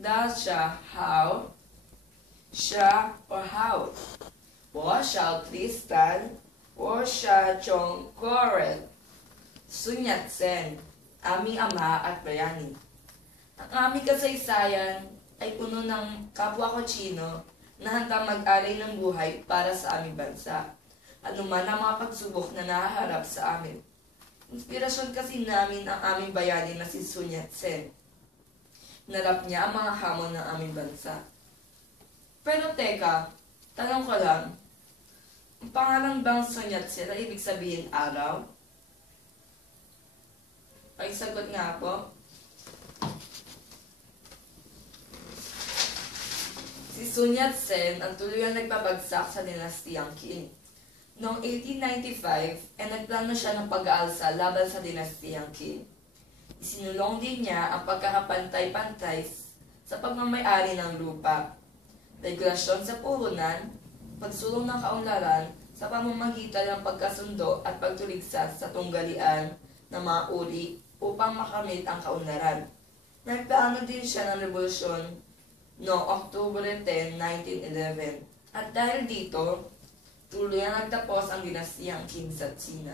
Da siya how, siya or how. 我小 Tristan, 我siya Chong Corel. Sun Yat-sen, aming ama at bayani. Ang aming kasaysayan ay puno ng kapwa ko Chino na handang mag-alay ng buhay para sa aming bansa. Ano man ang mga pagsubok na nahaharap sa amin. Inspirasyon kasi namin ang aming bayani na si Sun Yat-sen. Narap niya ang mga hamon ng aming bansa. Pero teka, tanong ko lang, ang pangalan bang Sun Yat-sen ay ibig sabihin araw? Ay sagot nga po. Si Sun Yat-sen ang tuluyang nagpabagsak sa dinastiyang Qing. Noong 1895, ay nagplano siya ng pag-aalsa laban sa dinastiyang Qing. Isinulong din niya ang pagkakapantay-pantay sa pagmamayari ng lupa, regulasyon sa puhunan, pagsulong ng kaunlaran sa pamamagitan ng pagkasundo at pagtuligsa sa tunggalian ng mga uri upang makamit ang kaunlaran. Nagplano din siya ng revolusyon noong October 10, 1911. At dahil dito, tuloy ang nagtapos ang dinastiyang Qing sa China.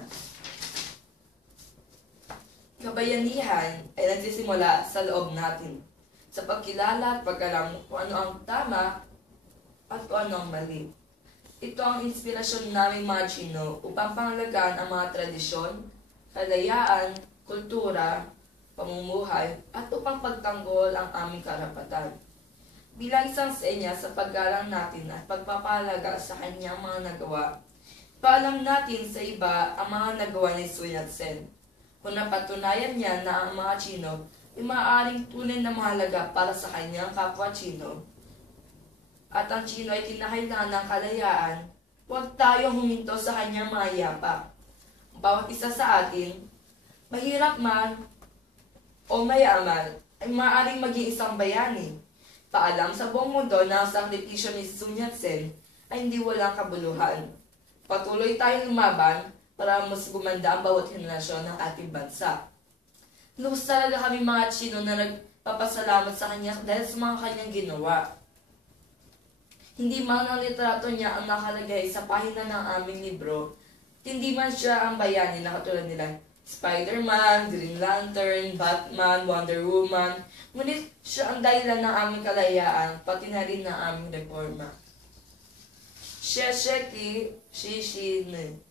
Kabayanihan ay nagsisimula sa loob natin, sa pagkilala at pag-alam kung ano ang tama at kung ano ang mali. Ito ang inspirasyon naming mga Chino upang pangalagaan ang mga tradisyon, kalayaan, kultura, pamumuhay, at upang pagtanggol ang aming karapatan. Bilang isang senya sa paggalang natin at pagpapahalaga sa kanyang mga nagawa, paalam natin sa iba ang mga nagawa ni Sun Yat-sen. Kung napatunayan niya na ang mga Chino ay maaaring tunay na mahalaga para sa kanyang kapwa Chino, at ang Chino ay kinakailangan ng kalayaan, huwag tayong huminto sa kanyang mga yapak. Bawat isa sa atin, mahirap man o mayaman, ay maaaring maging isang bayani. Paalam sa buong mundo na ang sakripisyo ni Sun Yat-sen ay hindi walang kabuluhan. Patuloy tayong lumaban para mas gumanda ang bawat henerasyon ng ating bansa. Lubos talaga kami mga Chino na nagpapasalamat sa kanya dahil sa mga kanyang ginawa. Hindi man ang litrato niya ang nakalagay sa pahina ng aming libro, hindi man siya ang bayani na katulad nila Spider-Man, Green Lantern, Batman, Wonder Woman, ngunit siya ang dahilan ng aming kalayaan, pati na rin ng aming reforma. Shesheki Shishine.